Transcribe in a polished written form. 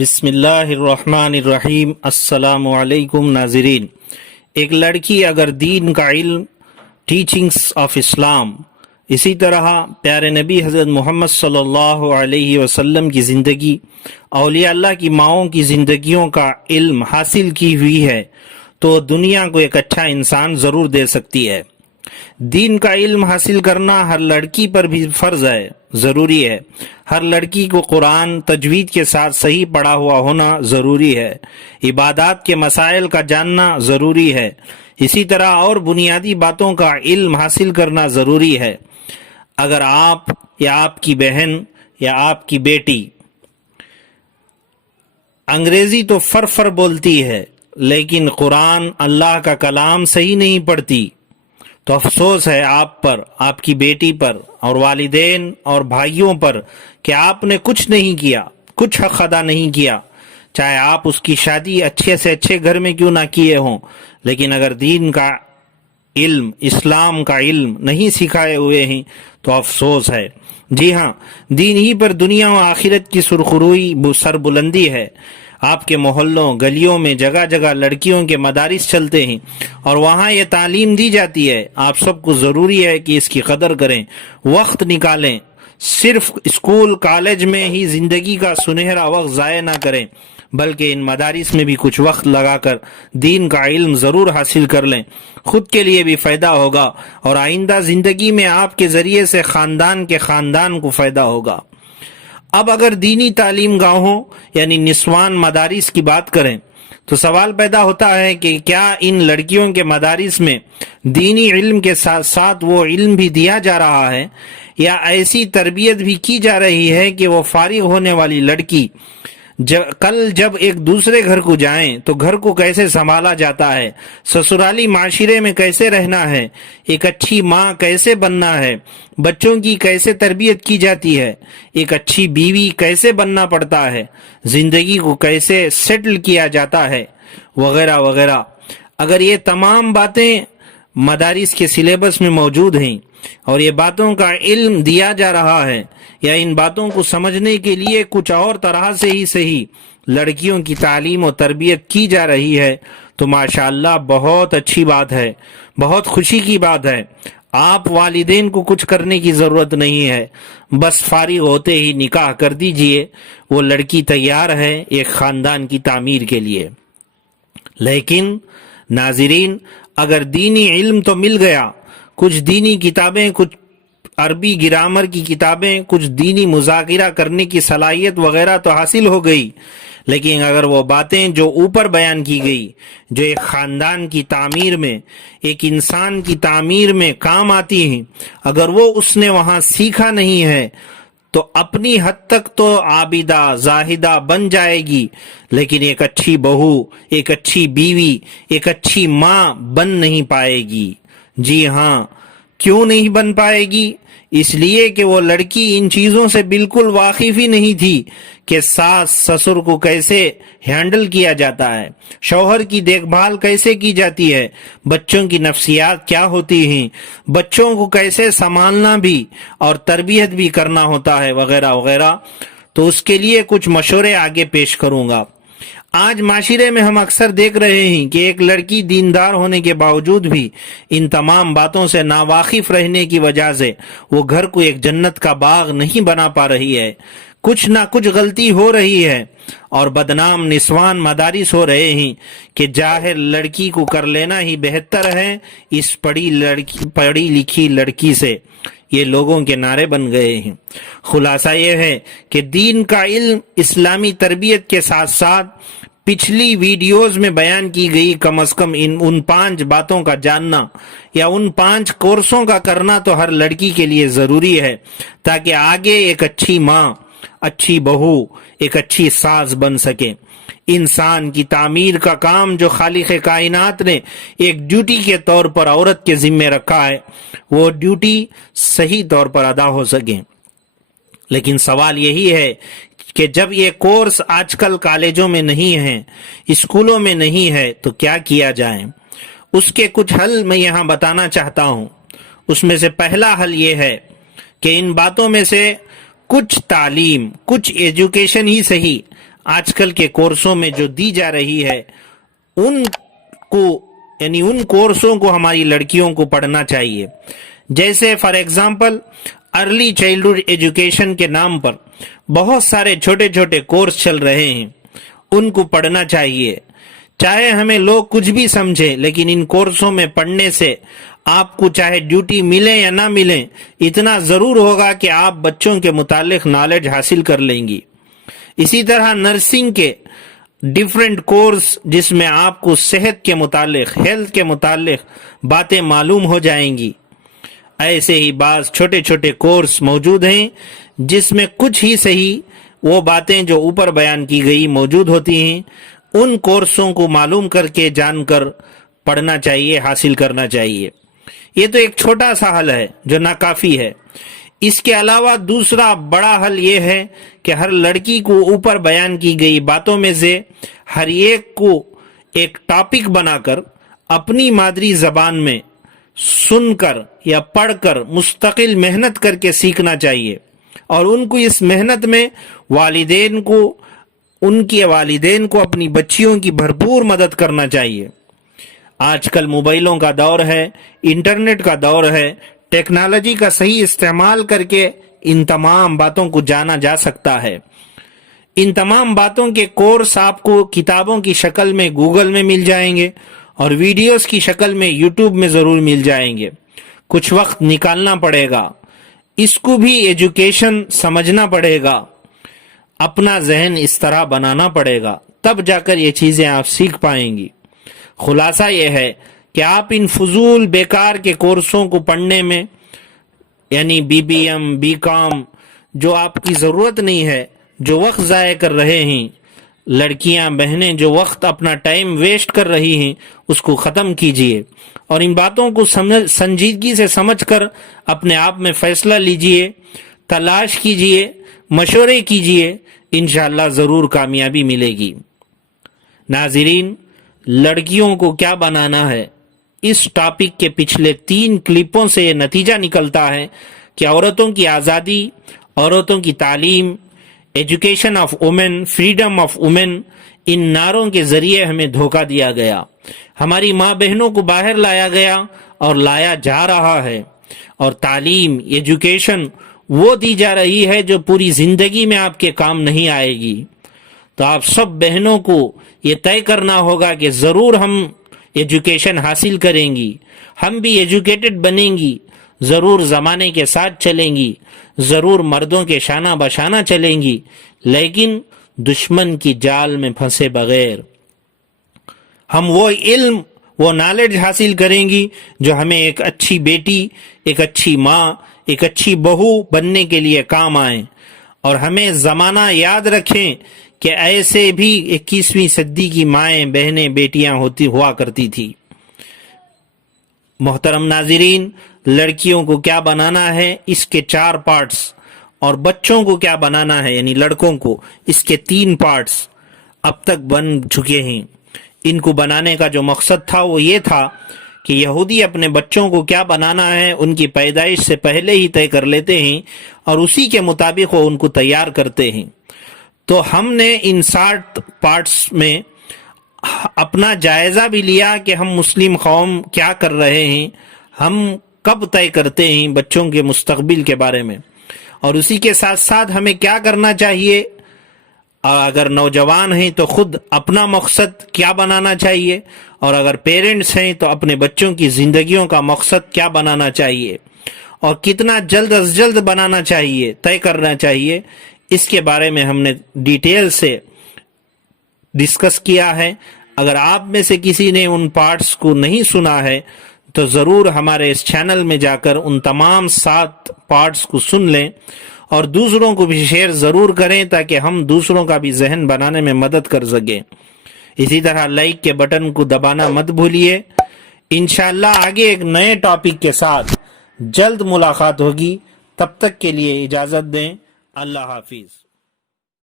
بسم اللہ الرحمن الرحیم۔ السلام علیکم ناظرین۔ ایک لڑکی اگر دین کا علم، ٹیچنگز آف اسلام، اسی طرح پیارے نبی حضرت محمد صلی اللہ علیہ وسلم کی زندگی، اولیاء اللہ کی ماؤں کی زندگیوں کا علم حاصل کی ہوئی ہے تو دنیا کو ایک اچھا انسان ضرور دے سکتی ہے۔ دین کا علم حاصل کرنا ہر لڑکی پر بھی فرض ہے، ضروری ہے۔ ہر لڑکی کو قرآن تجوید کے ساتھ صحیح پڑھا ہوا ہونا ضروری ہے۔ عبادات کے مسائل کا جاننا ضروری ہے۔ اسی طرح اور بنیادی باتوں کا علم حاصل کرنا ضروری ہے۔ اگر آپ یا آپ کی بہن یا آپ کی بیٹی انگریزی تو فر بولتی ہے لیکن قرآن اللہ کا کلام صحیح نہیں پڑھتی تو افسوس ہے آپ پر، آپ کی بیٹی پر اور والدین اور بھائیوں پر کہ آپ نے کچھ نہیں کیا، کچھ حق ادا نہیں کیا، چاہے آپ اس کی شادی اچھے سے اچھے گھر میں کیوں نہ کیے ہوں، لیکن اگر دین کا علم، اسلام کا علم نہیں سکھائے ہوئے ہیں تو افسوس ہے۔ جی ہاں، دین ہی پر دنیا و آخرت کی سرخروئی سربلندی ہے۔ آپ کے محلوں گلیوں میں جگہ جگہ لڑکیوں کے مدارس چلتے ہیں اور وہاں یہ تعلیم دی جاتی ہے۔ آپ سب کو ضروری ہے کہ اس کی قدر کریں، وقت نکالیں، صرف اسکول کالج میں ہی زندگی کا سنہرا وقت ضائع نہ کریں بلکہ ان مدارس میں بھی کچھ وقت لگا کر دین کا علم ضرور حاصل کر لیں۔ خود کے لیے بھی فائدہ ہوگا اور آئندہ زندگی میں آپ کے ذریعے سے خاندان کے خاندان کو فائدہ ہوگا۔ اب اگر دینی تعلیم گاہوں یعنی نسوان مدارس کی بات کریں تو سوال پیدا ہوتا ہے کہ کیا ان لڑکیوں کے مدارس میں دینی علم کے ساتھ ساتھ وہ علم بھی دیا جا رہا ہے یا ایسی تربیت بھی کی جا رہی ہے کہ وہ فارغ ہونے والی لڑکی کل جب ایک دوسرے گھر کو جائیں تو گھر کو کیسے سنبھالا جاتا ہے، سسرالی معاشرے میں کیسے رہنا ہے، ایک اچھی ماں کیسے بننا ہے، بچوں کی کیسے تربیت کی جاتی ہے، ایک اچھی بیوی کیسے بننا پڑتا ہے، زندگی کو کیسے سیٹل کیا جاتا ہے، وغیرہ وغیرہ۔ اگر یہ تمام باتیں مدارس کے سلیبس میں موجود ہیں اور یہ باتوں کا علم دیا جا رہا ہے یا ان باتوں کو سمجھنے کے لیے کچھ اور طرح سے ہی صحیح لڑکیوں کی تعلیم و تربیت کی جا رہی ہے تو ماشاءاللہ بہت اچھی بات ہے، بہت خوشی کی بات ہے۔ آپ والدین کو کچھ کرنے کی ضرورت نہیں ہے، بس فارغ ہوتے ہی نکاح کر دیجئے، وہ لڑکی تیار ہے ایک خاندان کی تعمیر کے لیے۔ لیکن ناظرین، اگر دینی علم تو مل گیا، کچھ دینی کتابیں، کچھ عربی گرامر کی کتابیں، کچھ دینی مذاکرہ کرنے کی صلاحیت وغیرہ تو حاصل ہو گئی، لیکن اگر وہ باتیں جو اوپر بیان کی گئی جو ایک خاندان کی تعمیر میں، ایک انسان کی تعمیر میں کام آتی ہیں، اگر وہ اس نے وہاں سیکھا نہیں ہے تو اپنی حد تک تو عابدہ زاہدہ بن جائے گی لیکن ایک اچھی بہو، ایک اچھی بیوی، ایک اچھی ماں بن نہیں پائے گی۔ جی ہاں، کیوں نہیں بن پائے گی؟ اس لیے کہ وہ لڑکی ان چیزوں سے بالکل واقف ہی نہیں تھی کہ ساس سسر کو کیسے ہینڈل کیا جاتا ہے، شوہر کی دیکھ بھال کیسے کی جاتی ہے، بچوں کی نفسیات کیا ہوتی ہیں، بچوں کو کیسے سنبھالنا بھی اور تربیت بھی کرنا ہوتا ہے، وغیرہ وغیرہ۔ تو اس کے لیے کچھ مشورے آگے پیش کروں گا۔ آج معاشرے میں ہم اکثر دیکھ رہے ہیں کہ ایک لڑکی دیندار ہونے کے باوجود بھی ان تمام باتوں سے ناواقف رہنے کی وجہ سے وہ گھر کو ایک جنت کا باغ نہیں بنا پا رہی ہے، کچھ نہ کچھ غلطی ہو رہی ہے اور بدنام نسوان مدارس ہو رہے ہیں کہ جاہل لڑکی کو کر لینا ہی بہتر ہے اس پڑھی لکھی لڑکی سے۔ یہ لوگوں کے نعرے بن گئے ہیں۔ خلاصہ یہ ہے کہ دین کا علم، اسلامی تربیت کے ساتھ ساتھ پچھلی ویڈیوز میں بیان کی گئی کم از کم ان 5 باتوں کا جاننا یا ان 5 کورسوں کا کرنا تو ہر لڑکی کے لیے ضروری ہے تاکہ آگے ایک اچھی ماں، اچھی بہو، ایک اچھی ساس بن سکے۔ انسان کی تعمیر کا کام جو خالق کائنات نے ایک ڈیوٹی کے طور پر عورت کے ذمہ رکھا ہے وہ ڈیوٹی صحیح طور پر ادا ہو سکے۔ لیکن سوال یہی ہے کہ جب یہ کورس آج کل کالجوں میں نہیں ہے، اسکولوں میں نہیں ہے تو کیا کیا جائے؟ اس کے کچھ حل میں یہاں بتانا چاہتا ہوں۔ اس میں سے پہلا حل یہ ہے کہ ان باتوں میں سے کچھ تعلیم، کچھ ایجوکیشن ہی صحیح آج کل کے کورسوں میں جو دی جا رہی ہے ان کو یعنی ان کورسوں کو ہماری لڑکیوں کو پڑھنا چاہیے. جیسے for example early childhood education کے نام پر بہت سارے چھوٹے چھوٹے کورس چل رہے ہیں, ان کو پڑھنا چاہیے. چاہے ہمیں لوگ کچھ بھی سمجھیں, لیکن ان کورسوں میں پڑھنے سے آپ کو چاہے ڈیوٹی ملے یا نہ ملے, اتنا ضرور ہوگا کہ آپ بچوں کے متعلق نالج حاصل کر لیں گی. اسی طرح نرسنگ کے ڈیفرنٹ کورس جس میں آپ کو صحت کے متعلق, ہیلتھ کے متعلق باتیں معلوم ہو جائیں گی. ایسے ہی بعض چھوٹے چھوٹے کورس موجود ہیں جس میں کچھ ہی صحیح وہ باتیں جو اوپر بیان کی گئی موجود ہوتی ہیں. ان کورسوں کو معلوم کر کے جان کر پڑھنا چاہیے, حاصل کرنا چاہیے. یہ تو ایک چھوٹا سا حل ہے جو ناکافی ہے. اس کے علاوہ دوسرا بڑا حل یہ ہے کہ ہر لڑکی کو اوپر بیان کی گئی باتوں میں سے ہر ایک کو ایک ٹاپک بنا کر اپنی مادری زبان میں سن کر یا پڑھ کر مستقل محنت کر کے سیکھنا چاہیے. اور ان کو اس محنت میں ان کے والدین کو اپنی بچیوں کی بھرپور مدد کرنا چاہیے. آج کل موبائلوں کا دور ہے, انٹرنیٹ کا دور ہے, ٹیکنالوجی کا صحیح استعمال کر کے ان تمام باتوں کو جانا جا سکتا ہے. ان تمام باتوں کے کورس آپ کو کتابوں کی شکل میں گوگل میں مل جائیں گے اور ویڈیوز کی شکل میں یوٹیوب میں ضرور مل جائیں گے. کچھ وقت نکالنا پڑے گا, اس کو بھی ایجوکیشن سمجھنا پڑے گا, اپنا ذہن اس طرح بنانا پڑے گا, تب جا کر یہ چیزیں آپ سیکھ پائیں گی. خلاصہ یہ ہے کہ آپ ان فضول بیکار کے کورسوں کو پڑھنے میں یعنی BBM BCom جو آپ کی ضرورت نہیں ہے, جو وقت ضائع کر رہے ہیں, لڑکیاں بہنیں جو وقت اپنا ٹائم ویسٹ کر رہی ہیں, اس کو ختم کیجئے اور ان باتوں کو سنجیدگی سے سمجھ کر اپنے آپ میں فیصلہ لیجئے, تلاش کیجئے, مشورے کیجئے, انشاءاللہ ضرور کامیابی ملے گی. ناظرین, لڑکیوں کو کیا بنانا ہے, اس ٹاپک کے پچھلے 3 کلپوں سے یہ نتیجہ نکلتا ہے کہ عورتوں کی آزادی, عورتوں کی تعلیم, education of women, freedom of women, ان نعروں کے ذریعے ہمیں دھوکہ دیا گیا. ہماری ماں بہنوں کو باہر لایا گیا اور لایا جا رہا ہے, اور تعلیم, ایجوکیشن وہ دی جا رہی ہے جو پوری زندگی میں آپ کے کام نہیں آئے گی. تو آپ سب بہنوں کو یہ طے کرنا ہوگا کہ ضرور ہم ایجوکیشن حاصل کریں گی, ہم بھی ایجوکیٹڈ بنیں گی, ضرور زمانے کے ساتھ چلیں گی, ضرور مردوں کے شانہ بشانہ چلیں گی, لیکن دشمن کی جال میں پھنسے بغیر. ہم وہ علم, وہ نالج حاصل کریں گی جو ہمیں ایک اچھی بیٹی, ایک اچھی ماں, ایک اچھی بہو بننے کے لیے کام آئیں. اور ہمیں زمانہ یاد رکھیں کہ ایسے بھی 21ویں صدی کی مائیں, بہنیں, بیٹیاں ہوا کرتی تھی. محترم ناظرین, لڑکیوں کو کیا بنانا ہے اس کے 4 پارٹس, اور بچوں کو کیا بنانا ہے یعنی لڑکوں کو اس کے 3 پارٹس اب تک بن چکے ہیں. ان کو بنانے کا جو مقصد تھا وہ یہ تھا کہ یہودی اپنے بچوں کو کیا بنانا ہے ان کی پیدائش سے پہلے ہی طے کر لیتے ہیں اور اسی کے مطابق وہ ان کو تیار کرتے ہیں. تو ہم نے ان 60 پارٹس میں اپنا جائزہ بھی لیا کہ ہم مسلم قوم کیا کر رہے ہیں, ہم کب طے کرتے ہیں بچوں کے مستقبل کے بارے میں, اور اسی کے ساتھ ساتھ ہمیں کیا کرنا چاہیے. اور اگر نوجوان ہیں تو خود اپنا مقصد کیا بنانا چاہیے, اور اگر پیرنٹس ہیں تو اپنے بچوں کی زندگیوں کا مقصد کیا بنانا چاہیے, اور کتنا جلد از جلد بنانا چاہیے, طے کرنا چاہیے. اس کے بارے میں ہم نے ڈیٹیل سے ڈسکس کیا ہے. اگر آپ میں سے کسی نے ان پارٹس کو نہیں سنا ہے تو ضرور ہمارے اس چینل میں جا کر ان تمام 7 پارٹس کو سن لیں, اور دوسروں کو بھی شیئر ضرور کریں تاکہ ہم دوسروں کا بھی ذہن بنانے میں مدد کر سکیں. اسی طرح لائک کے بٹن کو دبانا مت بھولیے. انشاءاللہ آگے ایک نئے ٹاپک کے ساتھ جلد ملاقات ہوگی. تب تک کے لیے اجازت دیں. اللہ حافظ.